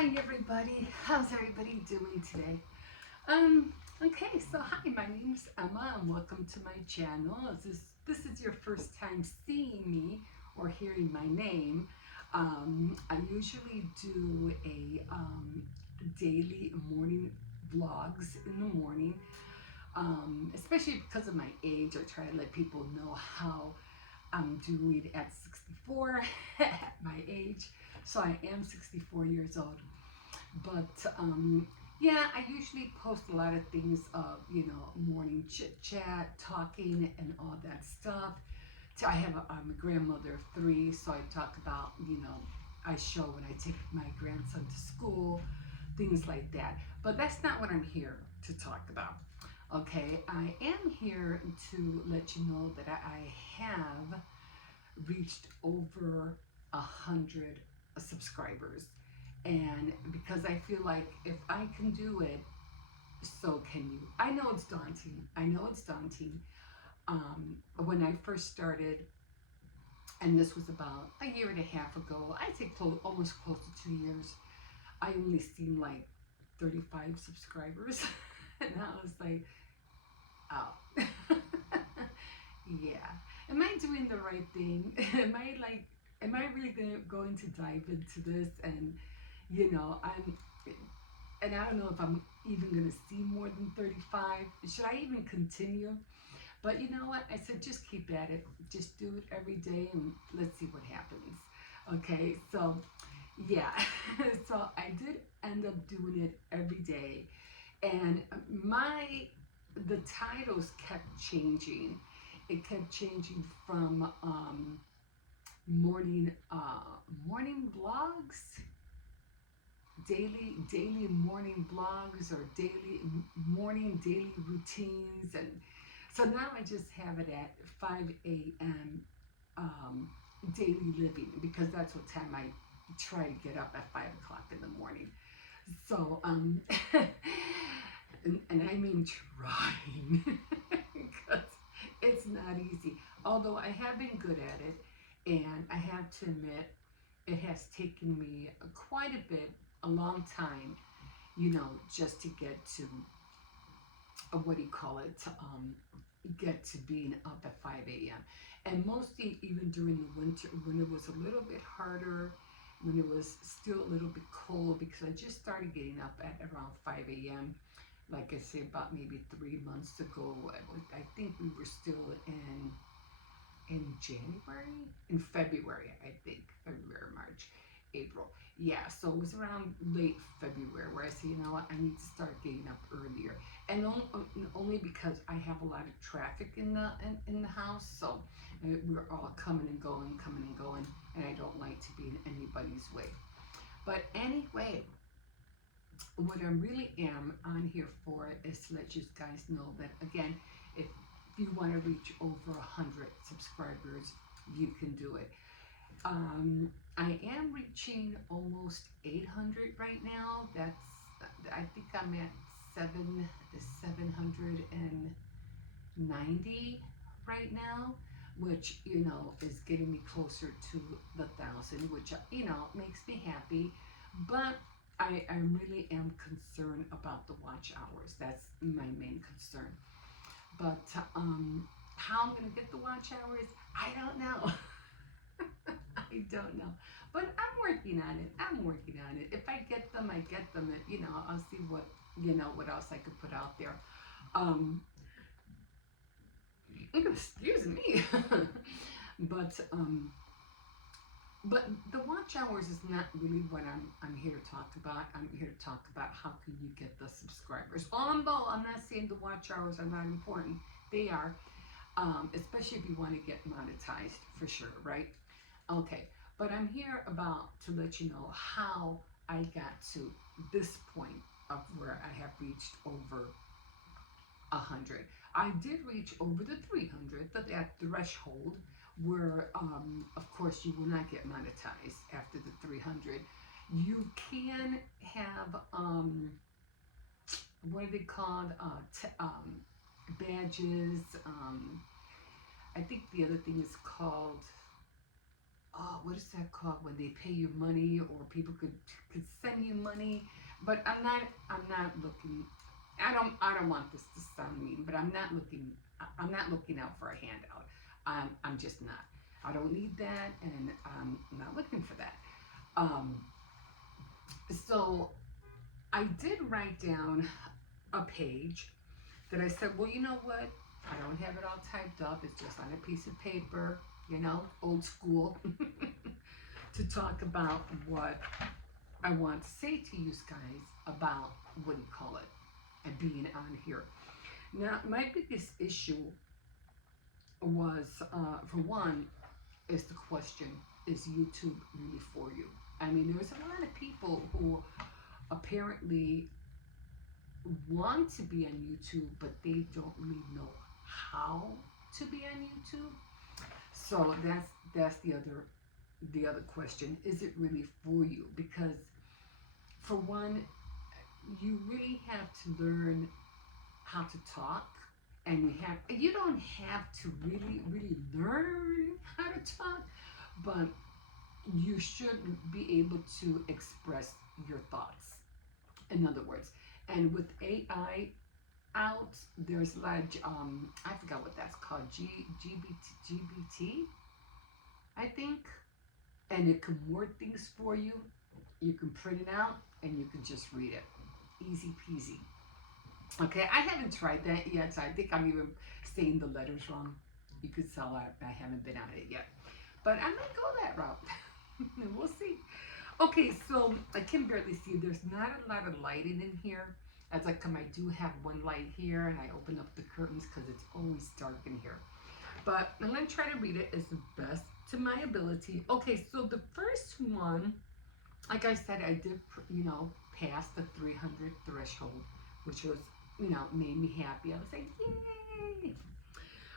Hi everybody, how's everybody doing today? Okay, so hi, my name's Emma and welcome to my channel. If this is your first time seeing me or hearing my name, I usually do a daily morning vlogs in the morning, especially because of my age. I try to let people know how I'm doing at 64 at my age. So I am 64 years old. But yeah, I usually post a lot of things of, morning chit chat, talking, and all that stuff. I'm a grandmother of three, so I talk about, I show when I take my grandson to school, things like that. But that's not what I'm here to talk about. Okay, I am here to let you know that I have reached over 100 subscribers, and because I feel like if I can do it, so can you. I know it's daunting. When I first started, and this was about a year and a half ago, I'd say almost close to 2 years, I only seen like 35 subscribers. And I was like, oh. Yeah, am I doing the right thing? Am I really going to dive into this? And I'm, and I don't know if I'm even gonna see more than 35. Should I even continue? But you know what? I said just keep at it. Just do it every day, and let's see what happens. Okay, so yeah, so I did end up doing it every day, and the titles kept changing. It kept changing from morning blogs, daily morning blogs, or daily routines, and so now I just have it at 5 a.m. Daily living, because that's what time I try to get up, at 5 o'clock in the morning. So and I mean trying, because it's not easy. Although I have been good at it, and I have to admit, it has taken me quite a long time, just to get to what do you call it? Get to being up at 5 a.m. And mostly even during the winter, when it was a little bit harder, when it was still a little bit cold, because I just started getting up at around 5 a.m. Like I say, about maybe 3 months ago. I think we were still in January, in February, I think, February, March, April. Yeah, so it was around late February where I said, you know what, I need to start getting up earlier, and only because I have a lot of traffic in the house, so we're all coming and going, and I don't like to be in anybody's way. But anyway, what I really am on here for is to let you guys know that, again, if you want to reach over 100 subscribers, you can do it. I am reaching almost 800 right now. I think I'm at 790 right now, which is getting me closer to the 1,000, which makes me happy. But I really am concerned about the watch hours. That's my main concern. But how I'm gonna get the watch hours, I don't know. I don't know, but I'm working on it. If I get them, I get them. I'll see what else I could put out there. Um, excuse me, but but the watch hours is not really what I'm here to talk about. I'm here to talk about how can you get the subscribers. Although I'm not saying the watch hours are not important, they are, especially if you want to get monetized, for sure, right? Okay, but I'm here to let you know how I got to this point of where I have reached over 100. I did reach over the 300, that threshold where, of course, you will not get monetized after the 300. You can have, what are they called? Badges. I think the other thing is called, what is that called when they pay you money, or people could send you money. But I'm not looking. I don't want this to sound mean, but I'm not looking out for a handout. I'm just not. I don't need that, and I'm not looking for that. Um, so I did write down a page that I said, well, you know what? I don't have it all typed up. It's just on a piece of paper, old school, to talk about what I want to say to you guys about what do you call it, and being on here. Now, my biggest issue was, for one, is the question: is YouTube really for you? I mean, there's a lot of people who apparently want to be on YouTube, but they don't really know how to be on YouTube. So that's the other question: is it really for you? Because for one, you really have to learn how to talk, and you don't have to really learn how to talk, but you should be able to express your thoughts, in other words. And with AI out, there's a lot of I forgot what that's called, GBT, I think, and it can word things for you. You can print it out and you can just read it, easy peasy. Okay, I haven't tried that yet, so I think I'm even saying the letters wrong. You could tell I haven't been on it yet, but I might go that route. We'll see. Okay, so I can barely see. There's not a lot of lighting in here. As I come, I do have one light here, and I open up the curtains because it's always dark in here. But I'm going to try to read it as the best to my ability. Okay, so the first one, like I said, I did, pass the 300 threshold, which was, made me happy. I was like, yay!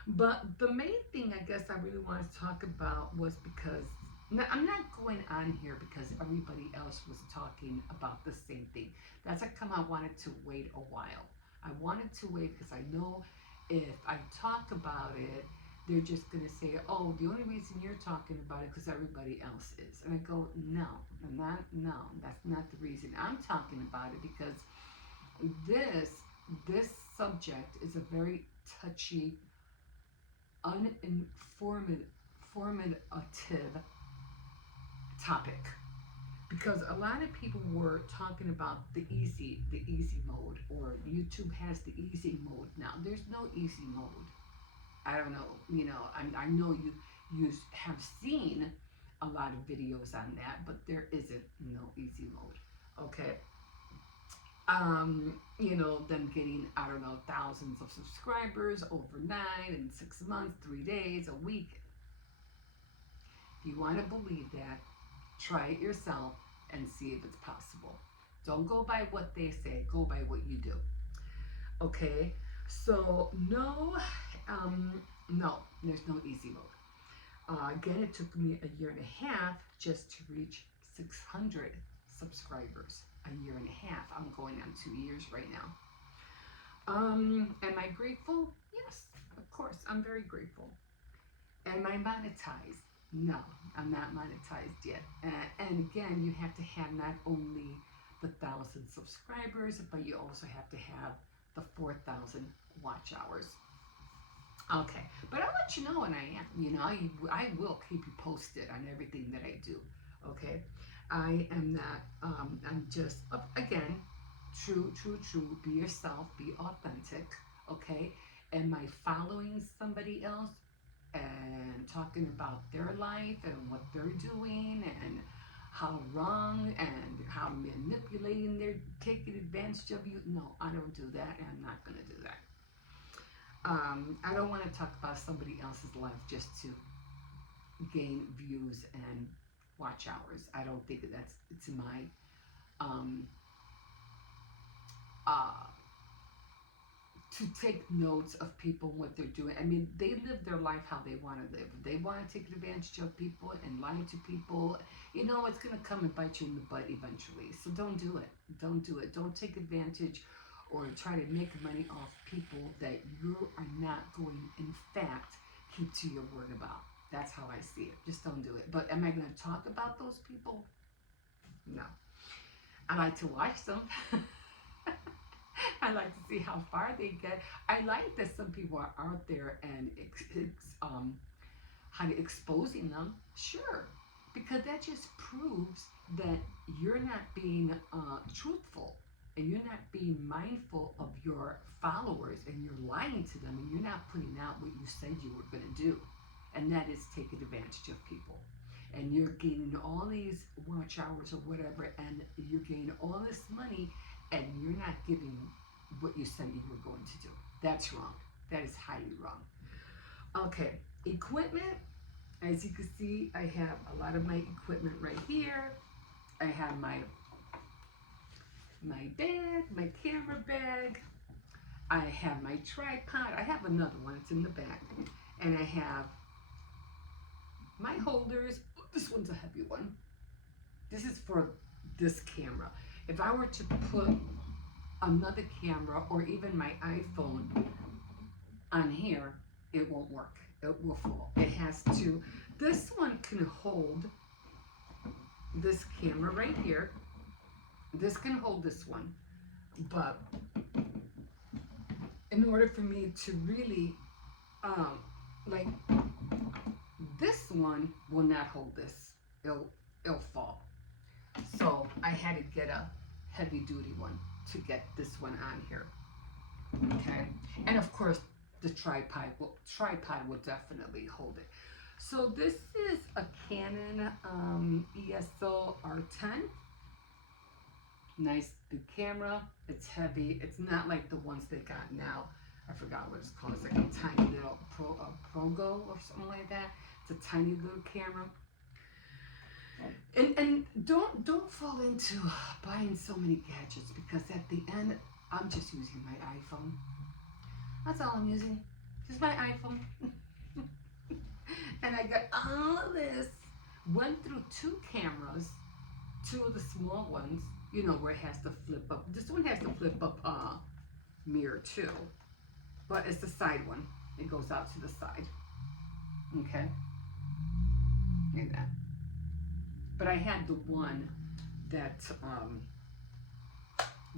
But the main thing I guess I really wanted to talk about was because now, I'm not going on here because everybody else was talking about the same thing. That's how come I wanted to wait a while. I wanted to wait because I know if I talk about it, they're just going to say, oh, the only reason you're talking about it because everybody else is. And I go, no, that's not the reason I'm talking about it, because this subject is a very touchy, uninformative topic, because a lot of people were talking about the easy mode, or YouTube has the easy mode. Now there's no easy mode. I don't know, I know you have seen a lot of videos on that, but there isn't no easy mode. Okay. Them getting, I don't know, thousands of subscribers overnight, in 6 months, 3 days, a week. If you want to believe that, try it yourself and see if it's possible. Don't go by what they say, go by what you do. Okay? So, no, there's no easy mode. Again, it took me a year and a half just to reach 600 subscribers. A year and a half. I'm going on 2 years right now. Am I grateful? Yes, of course. I'm very grateful. Am I monetized? No, I'm not monetized yet. And again, you have to have not only the 1,000 subscribers, but you also have to have the 4,000 watch hours. Okay, but I'll let you know when I am. I will keep you posted on everything that I do. Okay, I am not. I'm just, again, true. Be yourself. Be authentic. Okay, am I following somebody else and talking about their life and what they're doing and how wrong and how manipulating they're taking advantage of you? No, I don't do that, and I'm not going to do that. I don't want to talk about somebody else's life just to gain views and watch hours. I don't think it's my to take notes of people, what they're doing. I mean, they live their life how they want to live. If they want to take advantage of people and lie to people, it's going to come and bite you in the butt eventually. So don't do it. Don't do it. Don't take advantage or try to make money off people that you are not going, in fact, keep to your word about. That's how I see it. Just don't do it. But am I going to talk about those people? No. I like to watch them. I like to see how far they get. I like that some people are out there and how to exposing them. Sure, because that just proves that you're not being truthful, and you're not being mindful of your followers, and you're lying to them, and you're not putting out what you said you were going to do, and that is taking advantage of people. And you're gaining all these watch hours or whatever, and you're gaining all this money, and you're not giving what you said you were going to do. That's wrong. That is highly wrong. Okay, equipment. As you can see, I have a lot of my equipment right here. I have my bag, my camera bag. I have my tripod. I have another one. It's in the back. And I have my holders. This one's a heavy one. This is for this camera. If I were to put another camera or even my iPhone on here, it won't work. It will fall. It has to. This one can hold this camera right here. This can hold this one. But in order for me to really, like, this one will not hold this. It'll fall. So I had to get a heavy duty one to get this one on here. Okay, and of course the tripod will definitely hold it. So this is a Canon ESO R10. Nice big camera. It's heavy. It's not like the ones they got now. I forgot what it's called. It's like a tiny little Progo or something like that. It's a tiny little camera. And don't fall into buying so many gadgets, because at the end I'm just using my iPhone. That's all I'm using. Just my iPhone. And I got all of this. Went through 2 cameras, 2 of the small ones, you know, where it has to flip up. This one has to flip up mirror too. But it's the side one. It goes out to the side. Okay? Like that. But I had the one that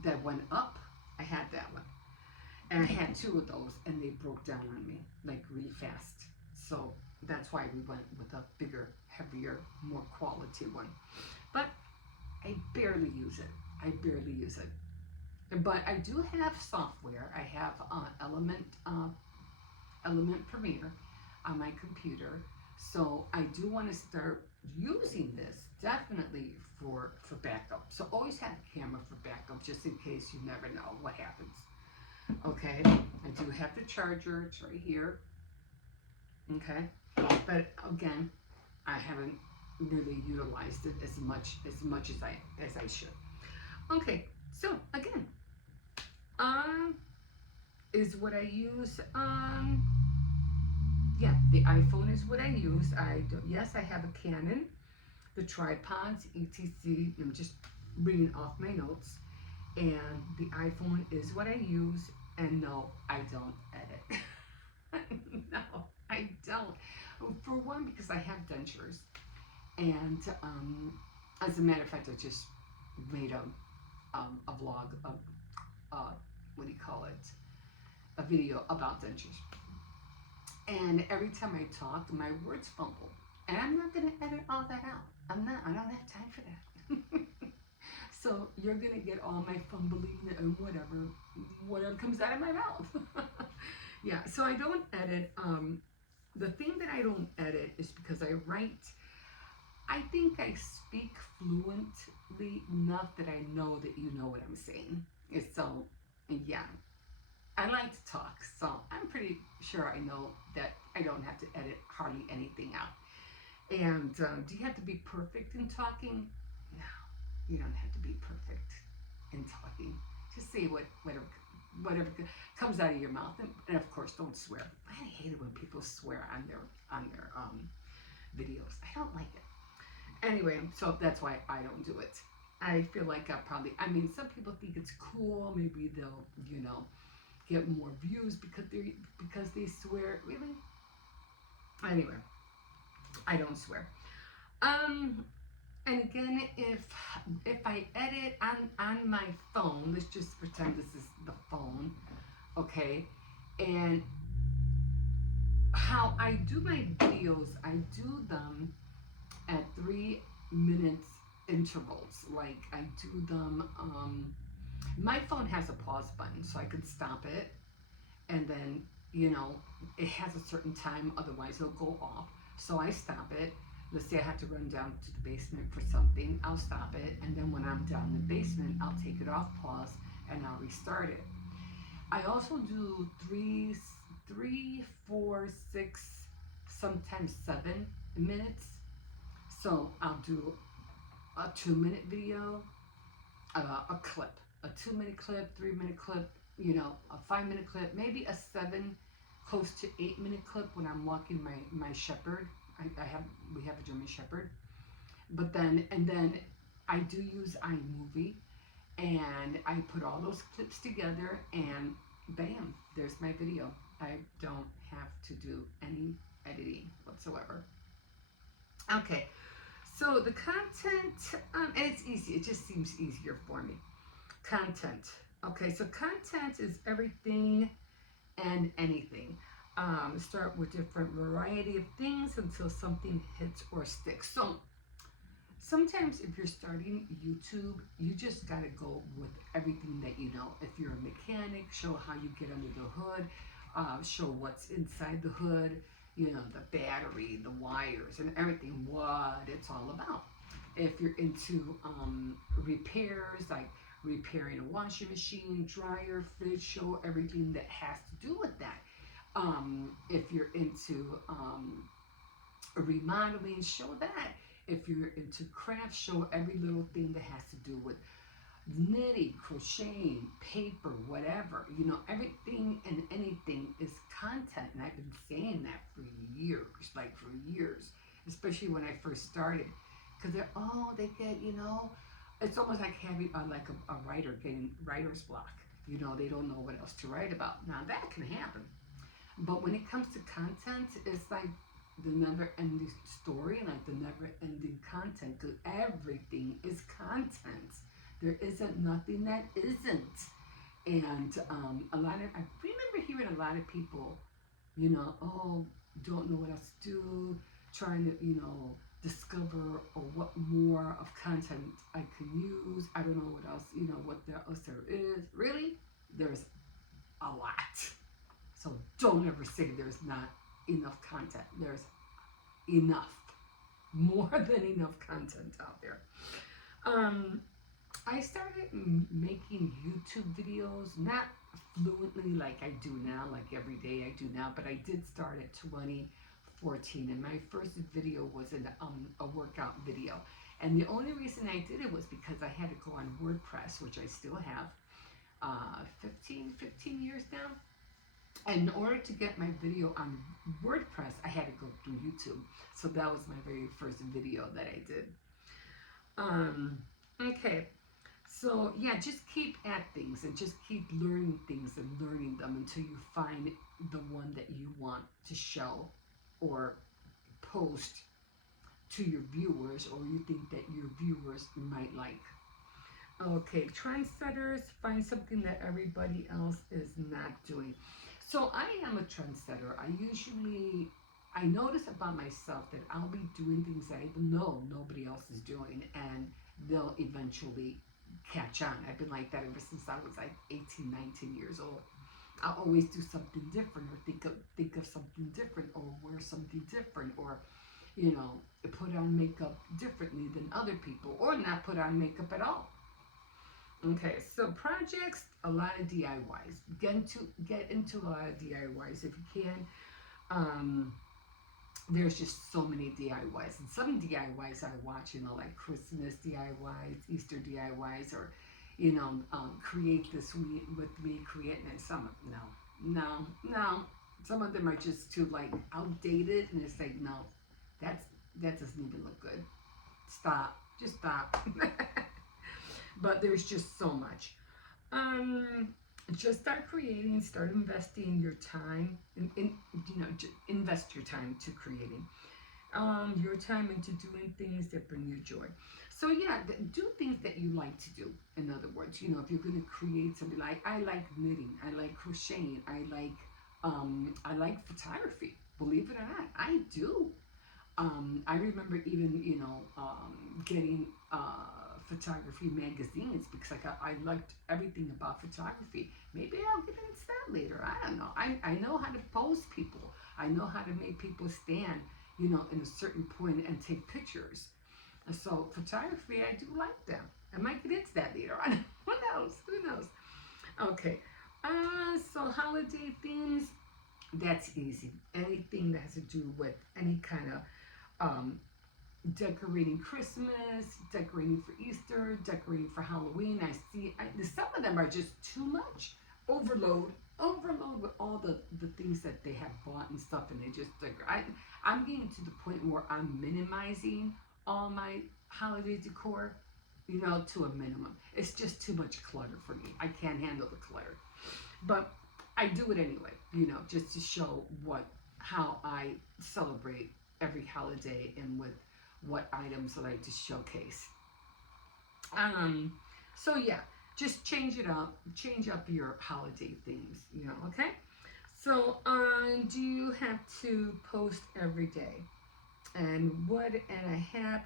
that went up. I had that one. And I had 2 of those, and they broke down on me, like, really fast. So that's why we went with a bigger, heavier, more quality one. But I barely use it. I barely use it. But I do have software. I have Element Premiere on my computer. So I do want to start using this definitely for backup. So always have a camera for backup, just in case. You never know what happens. Okay, I do have the charger. It's right here. Okay, but again, I haven't really utilized it as much as I should. Okay, so again, is what I use. Yeah, the iPhone is what I use. Yes, I have a Canon, the tripods, etc. I'm just reading off my notes. And the iPhone is what I use. And no, I don't edit. No, I don't. For one, because I have dentures. And as a matter of fact, I just made a vlog, what do you call it? A video about dentures. And every time I talk, my words fumble. And I'm not going to edit all that out. I don't have time for that. So you're going to get all my fumbling and whatever comes out of my mouth. Yeah, so I don't edit. The thing that I don't edit is because I write. I think I speak fluently enough that I know that you know what I'm saying. And so, yeah, I like to talk. So I'm pretty sure I know that I don't have to edit hardly anything out. And do you have to be perfect in talking? No, you don't have to be perfect in talking. Just say whatever comes out of your mouth, and of course, don't swear. I hate it when people swear on their videos. I don't like it. Anyway, so that's why I don't do it. I feel like some people think it's cool. Maybe they'll, get more views because they swear. Really? Anyway, I don't swear. Um, and again, if I edit on my phone, let's just pretend this is the phone, okay? And how I do my videos, I do them at 3 minutes intervals. Like I do them. My phone has a pause button, so I could stop it, and then it has a certain time. Otherwise, it'll go off. So I stop it. Let's say I have to run down to the basement for something. I'll stop it, and then when I'm down in the basement, I'll take it off pause and I'll restart it. I also do three, 4, 6, sometimes 7 minutes. So I'll do a 2 minute video, a clip, a 2 minute clip, 3 minute clip, a 5 minute clip, maybe a 7, close to 8 minute clip when I'm walking my shepherd. We have a German shepherd, but then I do use iMovie, and I put all those clips together, and bam, there's my video. I don't have to do any editing whatsoever. Okay, so the content, and it's easy. It just seems easier for me. Content. Okay, so content is everything and anything. Start with different variety of things until something hits or sticks. So sometimes if you're starting YouTube, you just gotta go with everything that you know. If you're a mechanic, show how you get under the hood, show what's inside the hood, the battery, the wires, and everything, what it's all about. If you're into repairs, like repairing a washing machine, dryer, fridge, show everything that has to do with that. If you're into remodeling, show that. If you're into crafts, show every little thing that has to do with knitting, crocheting, paper, whatever. Everything and anything is content. And I've been saying that for years, especially when I first started. Because they get, it's almost like having a writer getting writer's block. They don't know what else to write about. Now that can happen. But when it comes to content, it's like the never-ending story, like the never-ending content. Because everything is content. There isn't nothing that isn't. And I remember hearing a lot of people, don't know what else to do, trying to, discover or what more of content I can use. I don't know what else, what else there is. Really, there's a lot. So don't ever say there's not enough content. There's enough, more than enough content out there. I started making YouTube videos, not fluently like I do now, like every day I do now, but I did start at 2014, and my first video was a workout video. And the only reason I did it was because I had to go on WordPress, which I still have, 15 years now. And in order to get my video on WordPress, I had to go through YouTube. So that was my very first video that I did. Okay. So yeah, just keep at things and just keep learning things and learning them until you find the one that you want to show or post to your viewers, or you think that your viewers might like. Okay, trendsetters, find something that everybody else is not doing. So I am a trendsetter. I notice about myself that I'll be doing things that I know nobody else is doing, and they'll eventually catch on. I've been like that ever since I was like 18, 19 years old. I'll always do something different, or think of something different, or wear something different, or put on makeup differently than other people, or not put on makeup at all. Okay, so projects, a lot of DIYs. Get into a lot of DIYs if you can. There's just so many DIYs, and some DIYs I watch, like Christmas DIYs, Easter DIYs, or create this with me, creating it. Some no. Some of them are just too outdated, and it's like, no, that doesn't even look good. Just stop. But there's just so much. Just start creating, start investing your time, invest your time to creating. your time into doing things that bring you joy. So yeah, do things that you like to do. In other words, if you're going to create something, like I like knitting, I like crocheting, I like photography. Believe it or not, I do. I remember even getting photography magazines because I liked everything about photography. Maybe I'll get into that later. I don't know. I know how to pose people. I know how to make people stand, in a certain point and take pictures. So photography, I do like them. I might get into that later on. Who knows? Who knows? Okay. So holiday themes, that's easy. Anything that has to do with any kind of um, decorating Christmas, decorating for Easter, decorating for Halloween. Some of them are just too much. Overload with all the things that they have bought and stuff, and they just I'm getting to the point where I'm minimizing all my holiday decor, to a minimum. It's just too much clutter for me. I can't handle the clutter, but I do it anyway, just to show how I celebrate every holiday and with what items I like to showcase. Um, so yeah, just change up your holiday themes, okay? So, do you have to post every day? And I have,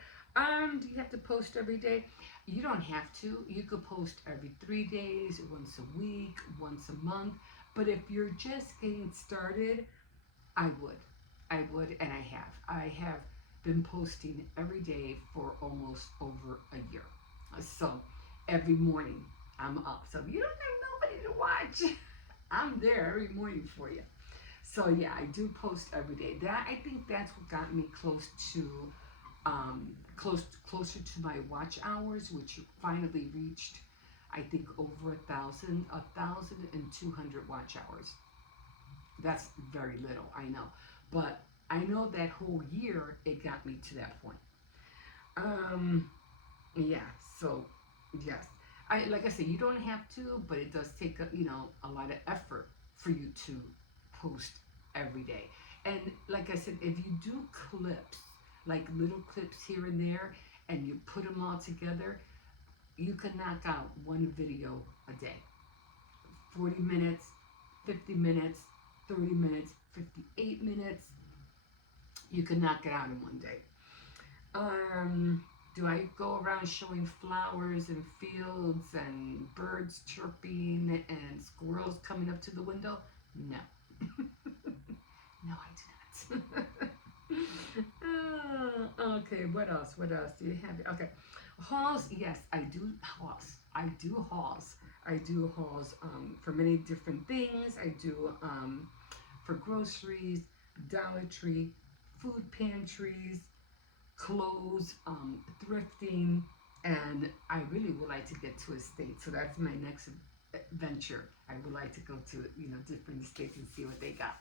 do you have to post every day? You don't have to. You could post every 3 days, once a week, once a month. But if you're just getting started, I would. I would, and I have. I have been posting every day for almost over a year. So every morning I'm up. So if you don't have nobody to watch, I'm there every morning for you. So yeah, I do post every day. I think that's what got me closer to my watch hours, which finally reached, I think, over 1,200 watch hours. That's very little, I know, but I know that whole year it got me to that point. Um, yeah. So yes, I like I said, you don't have to, but it does take a lot of effort for you to post every day. And like I said, if you do clips, like little clips here and there, and you put them all together, you can knock out one video a day. 40 minutes, 50 minutes, 30 minutes, 58 minutes. You can knock it out in one day. Do I go around showing flowers and fields and birds chirping and squirrels coming up to the window? No. No, I do not. Okay, what else? What else do you have? Okay, hauls. Yes, I do hauls. I do hauls for many different things. I do for groceries, Dollar Tree, food pantries, clothes, thrifting, and I really would like to get to a state. So that's my next venture. I would like to go to different states and see what they got.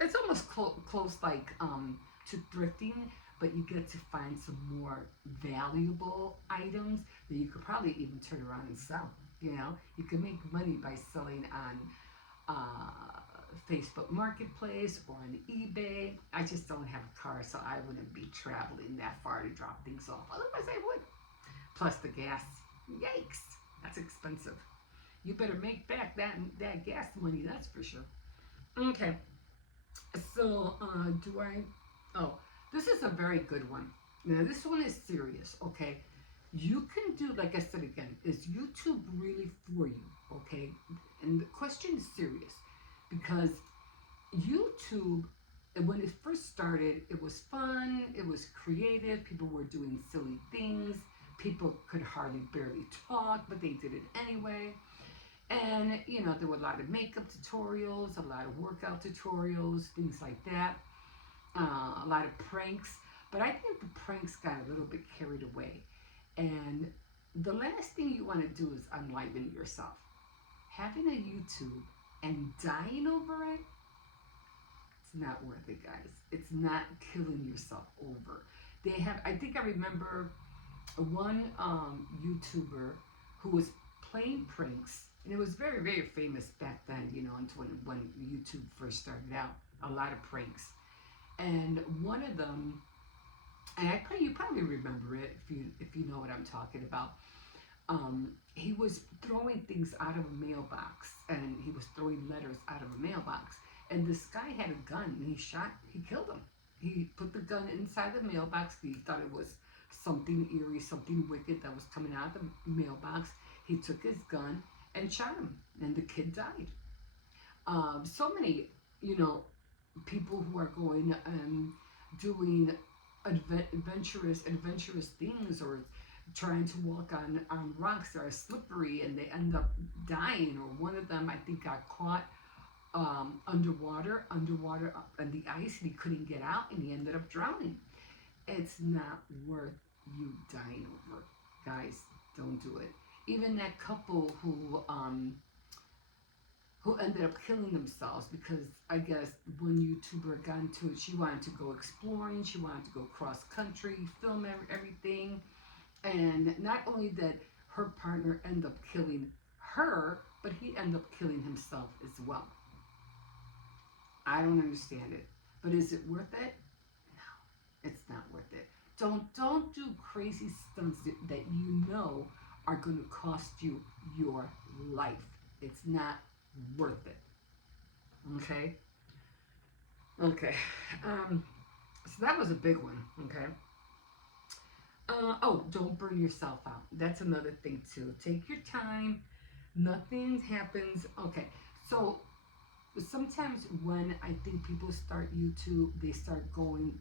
It's almost close like to thrifting, but you get to find some more valuable items that you could probably even turn around and sell. You can make money by selling on Facebook Marketplace or on eBay. I just don't have a car, so I wouldn't be traveling that far to drop things off. Otherwise, I would. Plus the gas. Yikes, that's expensive. You better make back that gas money. That's for sure. Okay, so do I? Oh, this is a very good one. Now this one is serious. Okay, you can do, like I said again, is YouTube really for you? Okay, and the question is serious because YouTube, when it first started, it was fun, it was creative, people were doing silly things, people could hardly barely talk, but they did it anyway. And there were a lot of makeup tutorials, a lot of workout tutorials, things like that, a lot of pranks. But I think the pranks got a little bit carried away. And the last thing you want to do is enliven yourself. Having a YouTube and dying over it, it's not worth it, guys. It's not killing yourself over. I think I remember one YouTuber who was playing pranks, and it was very, very famous back then, until when YouTube first started out, a lot of pranks. And one of them And you probably remember it if you know what I'm talking about. He was throwing things out of a mailbox, and he was throwing letters out of a mailbox. And this guy had a gun, and he killed him. He put the gun inside the mailbox. He thought it was something eerie, something wicked that was coming out of the mailbox. He took his gun and shot him, and the kid died. So many, you know, people who are going doing adventurous things, or trying to walk on rocks that are slippery, and they end up dying. Or one of them, I think, got caught underwater on the ice, and he couldn't get out, and he ended up drowning. It's not worth you dying over, guys. Don't do it. Even that couple who ended up killing themselves because I guess one YouTuber got into it. She wanted to go exploring, she wanted to go cross country, film everything, and not only did her partner end up killing her, but he ended up killing himself as well. I don't understand it, but is it worth it? No, it's not worth it. Don't do crazy stunts that you know are going to cost you your life. It's not worth it. Okay. Okay. So that was a big one. Okay. Oh, don't burn yourself out. That's another thing too. Take your time. Nothing happens. Okay. So sometimes when I think people start YouTube, they start doing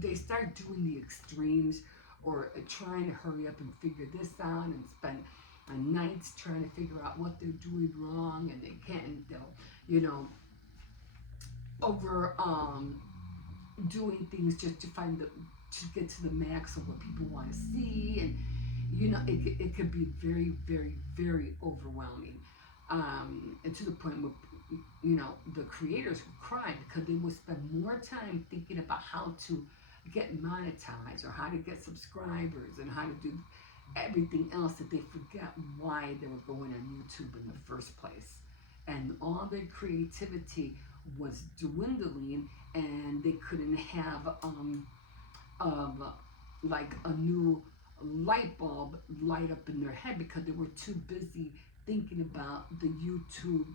the extremes, or trying to hurry up and figure this out, and spend nights trying to figure out what they're doing wrong, and they can't. They'll, you know, over doing things just to get to the max of what people want to see, and it could be very, very, very overwhelming, and to the point where the creators would cry because they would spend more time thinking about how to get monetized, or how to get subscribers, and how to do everything else, that they forget why they were going on YouTube in the first place. And all their creativity was dwindling, and they couldn't have like a new light bulb light up in their head, because they were too busy thinking about the YouTube,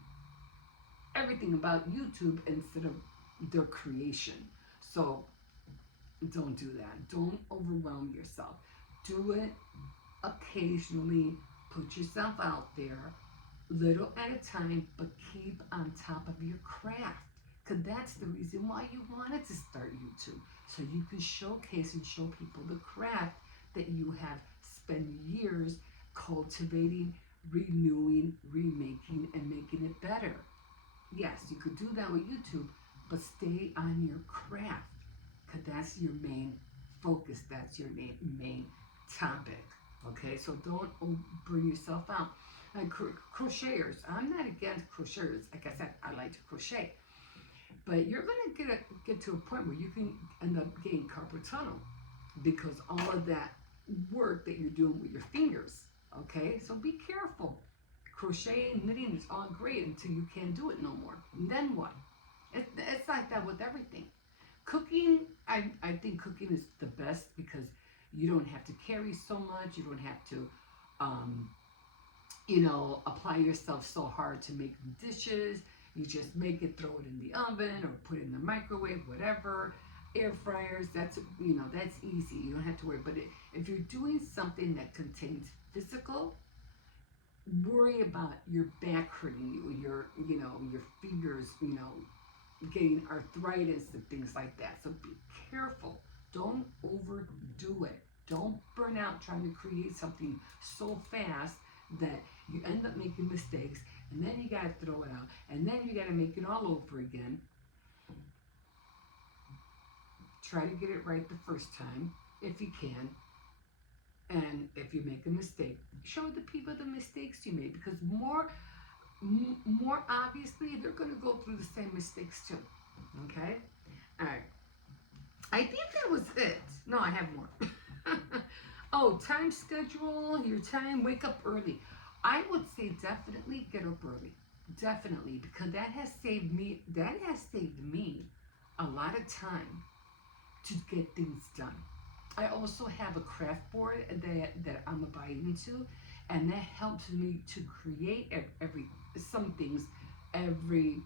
everything about YouTube, instead of their creation. So don't do that. Don't overwhelm yourself. Do it occasionally. Put yourself out there, little at a time, but keep on top of your craft. Because that's the reason why you wanted to start YouTube. So you can showcase and show people the craft that you have spent years cultivating, renewing, remaking, and making it better. Yes, you could do that with YouTube, but stay on your craft, because that's your main focus. That's your main topic. Okay, so don't burn yourself out. Like crocheters, I'm not against crocheters. Like I said, I like to crochet, but you're gonna get to a point where you can end up getting carpal tunnel, because all of that work that you're doing with your fingers. Okay, so be careful. Crocheting, knitting is all great until you can't do it no more. And then what? It's like that with everything. Cooking, I think cooking is the best, because you don't have to carry so much. You don't have to, apply yourself so hard to make dishes. You just make it, throw it in the oven, or put it in the microwave, whatever. Air fryers, that's easy. You don't have to worry. But if you're doing something that contains physical, worry about your back hurting you, your fingers, getting arthritis and things like that. So be careful. Don't overdo it. Don't burn out trying to create something so fast that you end up making mistakes, and then you got to throw it out, and then you got to make it all over again. Try to get it right the first time if you can. And if you make a mistake, show the people the mistakes you made, because more obviously they're going to go through the same mistakes too. Okay? All right. I think that was it. No, I have more. Oh, time schedule, your time, wake up early. I would say definitely get up early. Definitely, because that has saved me a lot of time to get things done. I also have a craft board that I'm abiding to, and that helps me to create every some things every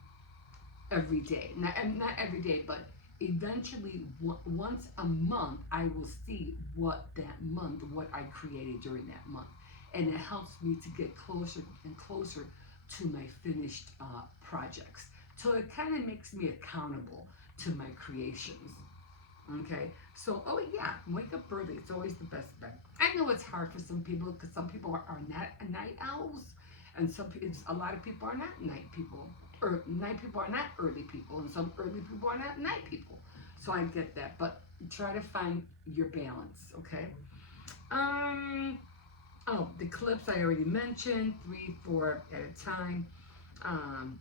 every day. Not every day, but eventually once a month, I will see what I created during that month, and it helps me to get closer and closer to my finished projects. So it kind of makes me accountable to my creations. Okay, so oh yeah, wake up early. It's always the best bet. I know it's hard for some people because some people are not night owls, and a lot of people are not night people, or night people are not early people, and some early people are not night people. So I get that, but try to find your balance. Okay. Um. Oh, the clips I already mentioned, 3, 4 at a time. Um.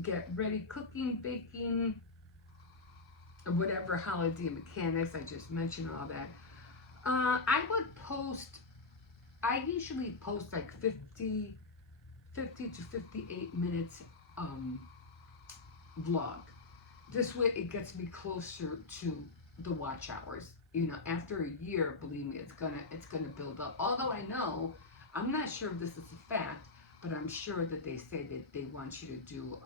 Get ready, cooking, baking, whatever holiday mechanics I just mentioned, all that. I would post. I usually post like 50 to 58 minutes um, vlog. This way, it gets me closer to the watch hours. You know, after a year, believe me, it's gonna build up. Although I know, I'm not sure if this is a fact, but I'm sure that they say that they want you to do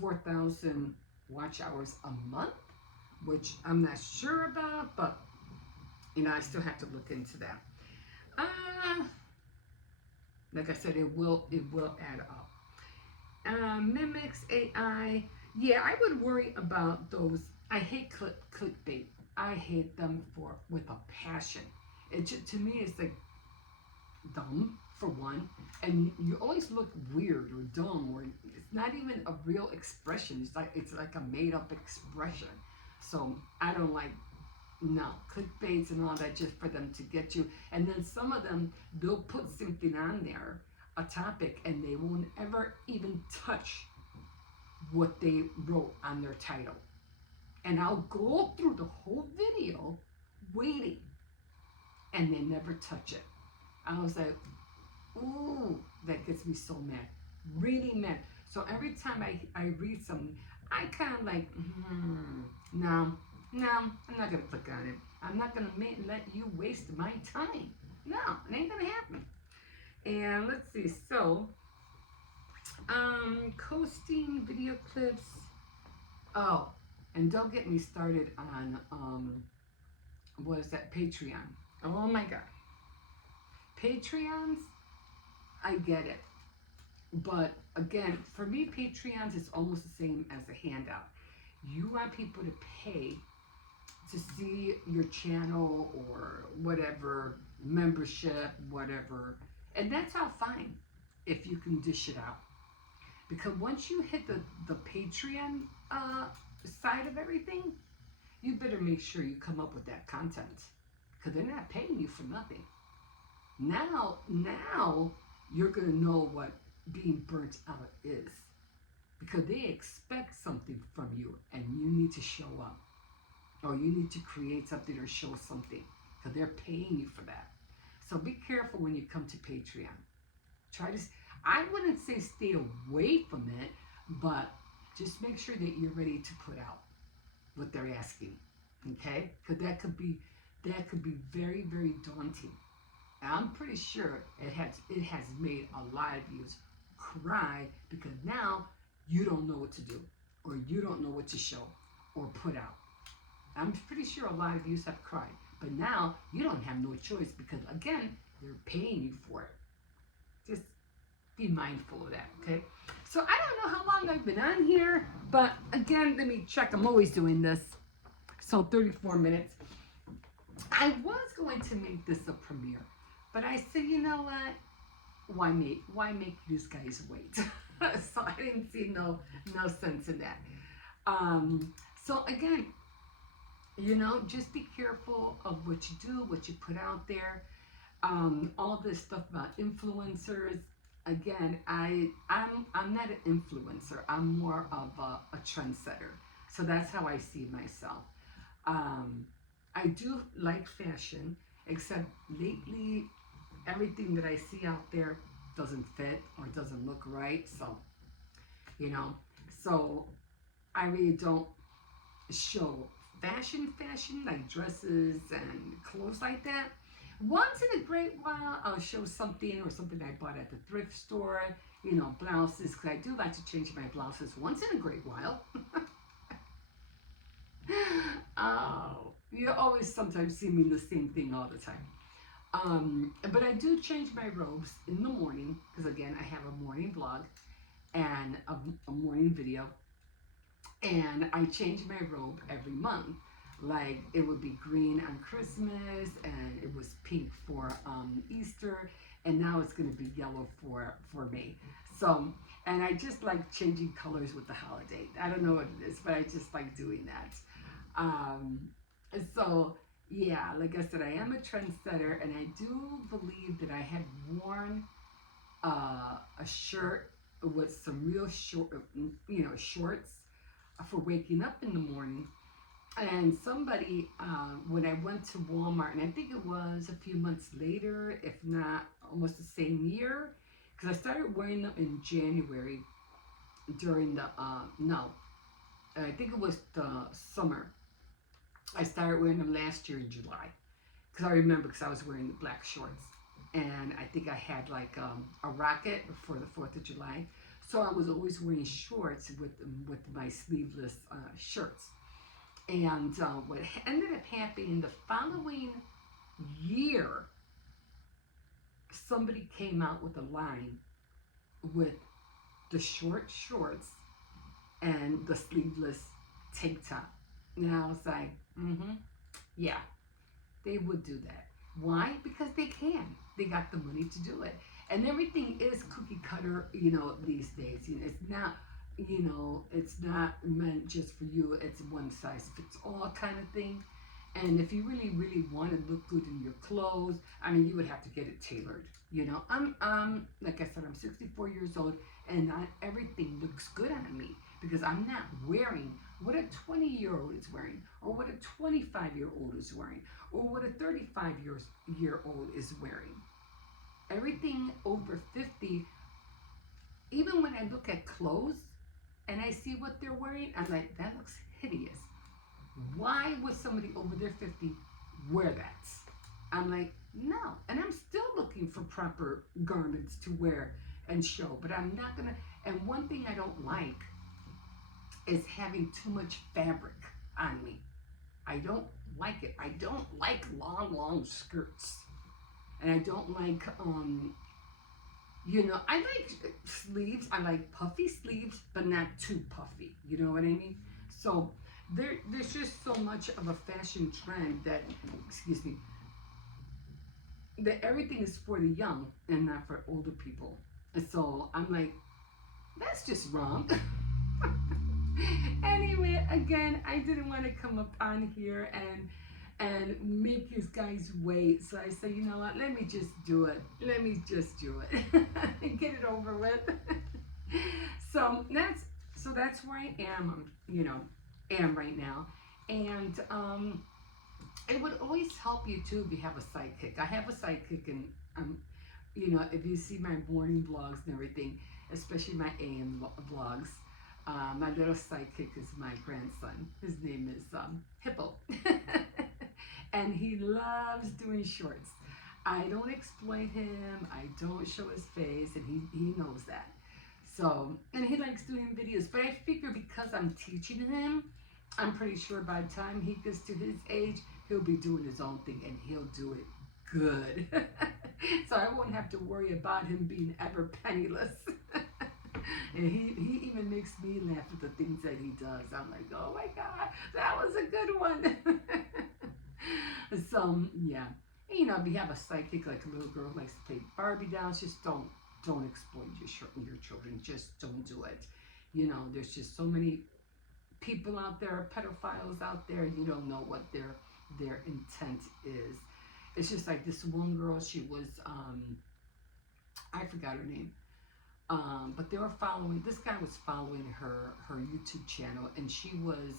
4,000 watch hours a month, which I'm not sure about, but I still have to look into that. Uh, like I said, it will add up. Mimics AI. Yeah, I would worry about those. I hate clickbait. I hate them for with a passion. To me, it's like dumb for one, and you always look weird or dumb, or it's not even a real expression. It's like a made up expression. So I don't like, no, clickbaits and all that just for them to get you. And then some of them, they'll put something on there, a topic, and they won't ever even touch what they wrote on their title. And I'll go through the whole video waiting, and they never touch it. I was like, ooh, that gets me so mad, really mad. So every time I read something, I kind of like, no, no, I'm not gonna click on it. I'm not gonna let you waste my time. No, it ain't gonna happen. And let's see. So, coasting video clips. Oh, and don't get me started on what is that, Patreon? Oh my God, Patreons. I get it, but again, for me, Patreons is almost the same as a handout. You want people to pay to see your channel or whatever, membership, whatever, and that's all fine if you can dish it out. Because once you hit the Patreon side of everything, you better make sure you come up with that content, because they're not paying you for nothing. Now you're gonna know what being burnt out is, because they expect something from you, and you need to show up, or you need to create something or show something, because they're paying you for that. So be careful when you come to Patreon. Try to, I wouldn't say stay away from it, but just make sure that you're ready to put out what they're asking, okay? Because that could be very, very daunting. And I'm pretty sure it has made a lot of you cry, because now you don't know what to do, or you don't know what to show or put out. I'm pretty sure a lot of you have cried, but now you don't have no choice, because again, they're paying you for it. Just be mindful of that, okay? So I don't know how long I've been on here, but again, let me check. I'm always doing this. So 34 minutes. I was going to make this a premiere, but I said, you know what? Why make these guys wait? So I didn't see no sense in that. So again, just be careful of what you do, what you put out there. All this stuff about influencers. Again, I'm not an influencer. I'm more of a trendsetter. So that's how I see myself. I do like fashion, except lately everything that I see out there doesn't fit or doesn't look right. So I really don't show fashion, like dresses and clothes like that. Once in a great while, I'll show something or something I bought at the thrift store, blouses, because I do like to change my blouses once in a great while. Oh, you always sometimes see me in the same thing all the time. But I do change my robes in the morning, because again, I have a morning vlog and a morning video, and I change my robe every month. Like it would be green on Christmas, and it was pink for Easter, and now it's going to be yellow for May. So, and I just like changing colors with the holiday. I don't know what it is, but I just like doing that. Um, so yeah, like I said, I am a trendsetter, and I do believe that I had worn a shirt with some real shorts for waking up in the morning. And somebody, when I went to Walmart, and I think it was a few months later, if not almost the same year, because I started wearing them in January during the, no, I think it was the summer. I started wearing them last year in July, because I remember, because I was wearing the black shorts. And I think I had like a rocket for the 4th of July. So I was always wearing shorts with my sleeveless shirts. And what ended up happening the following year, somebody came out with a line with the short shorts and the sleeveless tank top. And I was like, yeah, they would do that. Why? Because they can. They got the money to do it. And everything is cookie cutter, these days. It's not meant just for you. It's one size fits all kind of thing. And if you really, really want to look good in your clothes, I mean, you would have to get it tailored. I'm like I said, I'm 64 years old, and not everything looks good on me, because I'm not wearing what a 20-year-old is wearing, or what a 25-year-old is wearing, or what a 35-year-old is wearing. Everything over 50, even when I look at clothes and I see what they're wearing, I'm like, that looks hideous. Why would somebody over their 50 wear that? I'm like, no. And I'm still looking for proper garments to wear and show, but I'm not gonna. And one thing I don't like is having too much fabric on me. I don't like it. I don't like long skirts. And I don't like, I like sleeves. I like puffy sleeves, but not too puffy. You know what I mean? So there's just so much of a fashion trend that, excuse me, that everything is for the young and not for older people. And so I'm like, that's just wrong. Anyway, again, I didn't want to come up on here and make you guys wait. So I said, you know what? Let me just do it. Let me just do it and get it over with. So that's where I am. Am right now, and it would always help you too if you have a sidekick. I have a sidekick, and if you see my morning vlogs and everything, especially my AM vlogs. My little sidekick is my grandson. His name is Hippo. And he loves doing shorts. I don't exploit him. I don't show his face, and he knows that. So, and he likes doing videos. But I figure because I'm teaching him, I'm pretty sure by the time he gets to his age, he'll be doing his own thing, and he'll do it good. So I won't have to worry about him being ever penniless. And he even makes me laugh at the things that he does. I'm like, oh my God, that was a good one. So yeah, and, if you have a sidekick like a little girl who likes to play Barbie dolls, just don't exploit your children. Just don't do it. There's just so many people out there, pedophiles out there. You don't know what their intent is. It's just like this one girl. She was I forgot her name. But this guy was following her YouTube channel, and she was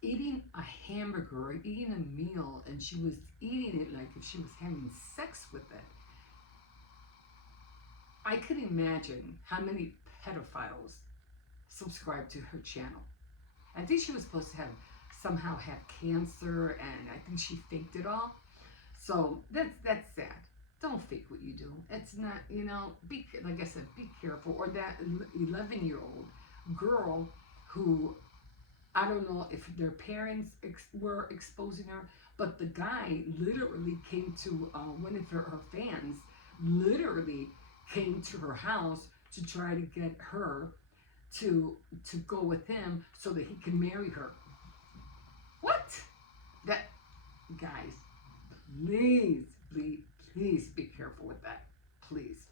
eating a hamburger or eating a meal, and she was eating it like if she was having sex with it. I could imagine how many pedophiles subscribe to her channel. I think she was supposed to have somehow have cancer, and I think she faked it all. So that's sad. Don't fake what you do. It's not, be, like I said, be careful. Or that 11-year-old girl who, I don't know if their parents were exposing her, but the guy literally came to one of her fans, literally came to her house to try to get her to go with him so that he can marry her. What? That, guys, please, please, please be careful with that. Please.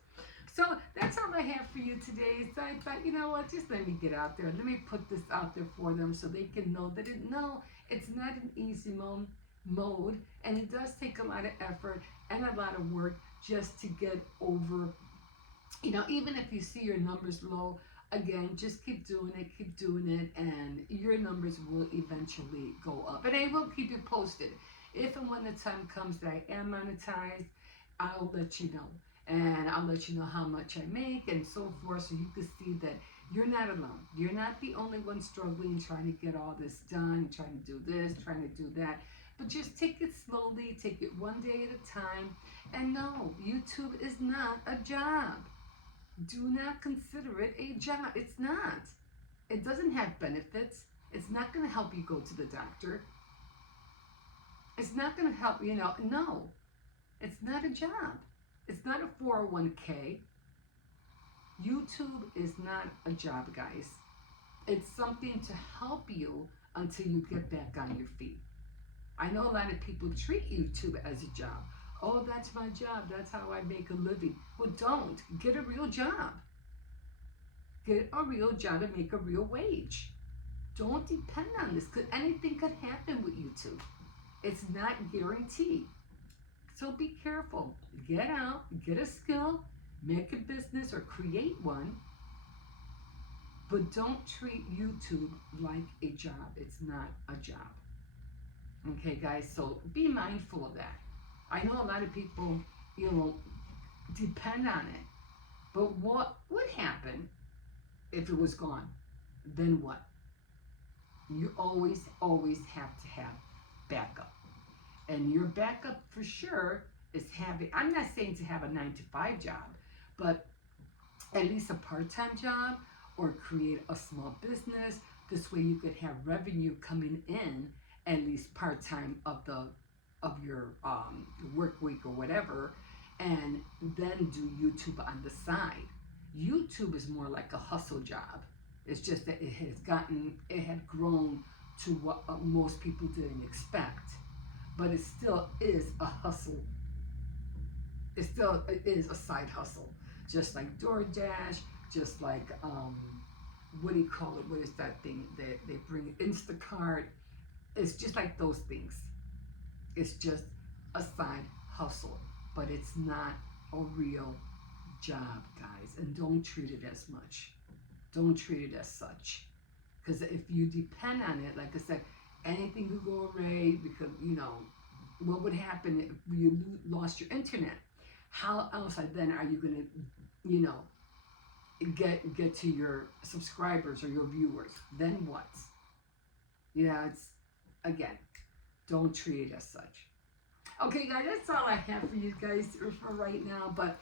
So that's all I have for you today. So I thought, you know what, just let me get out there. Let me put this out there for them so they can know that it's not an easy mode, and it does take a lot of effort and a lot of work just to get over. Even if you see your numbers low, again, just keep doing it, and your numbers will eventually go up. And I will keep you posted. If and when the time comes that I am monetized, I'll let you know. And I'll let you know how much I make and so forth, so you can see that you're not alone. You're not the only one struggling, trying to get all this done, trying to do this, trying to do that. But just take it slowly, take it one day at a time. And no, YouTube is not a job. Do not consider it a job. It's not. It doesn't have benefits. It's not going to help you go to the doctor. It's not going to help, no. It's not a job. It's not a 401k. YouTube is not a job, guys. It's something to help you until you get back on your feet. I know a lot of people treat YouTube as a job. Oh, that's my job. That's how I make a living. Well, don't. Get a real job. Get a real job and make a real wage. Don't depend on this, because anything could happen with YouTube. It's not guaranteed. So be careful. Get out, get a skill, make a business or create one, but don't treat YouTube like a job. It's not a job. Okay, guys, so be mindful of that. I know a lot of people, depend on it, but what would happen if it was gone? Then what? You always have to have backup. And your backup for sure is having, I'm not saying to have a 9-to-5 job, but at least a part-time job, or create a small business. This way you could have revenue coming in at least part-time of your work week or whatever, and then do YouTube on the side. YouTube is more like a hustle job. It's just that it had grown to what most people didn't expect. But it still is a hustle. It still is a side hustle. Just like DoorDash, just like, what do you call it? What is that thing that they bring? Instacart. It's just like those things. It's just a side hustle. But it's not a real job, guys. And don't treat it as much. Don't treat it as such. Because if you depend on it, like I said, anything could go away, because, what would happen if you lost your internet? How else then are you going to, get to your subscribers or your viewers? Then what? It's, again, don't treat it as such. Okay, guys, that's all I have for you guys for right now, but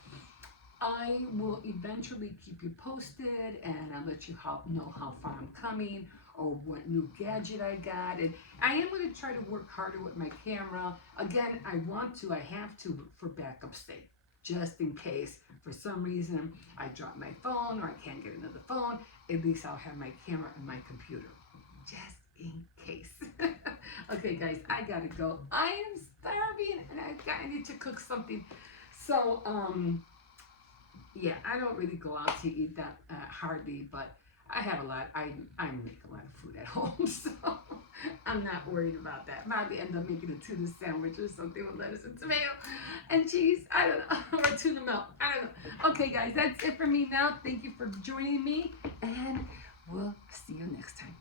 I will eventually keep you posted, and I'll let you know how far I'm coming, or what new gadget I got. And I am going to try to work harder with my camera. Again, I have to for backup sake, just in case for some reason I drop my phone or I can't get another phone. At least I'll have my camera and my computer, just in case. Okay, guys, I gotta go. I am starving, and I need to cook something. So, yeah, I don't really go out to eat that hardly, but I have a lot. I make a lot of food at home, so I'm not worried about that. Probably end up making a tuna sandwich or something with lettuce and tomato and cheese. I don't know, or tuna melt. I don't know. Okay, guys, that's it for me now. Thank you for joining me, and we'll see you next time.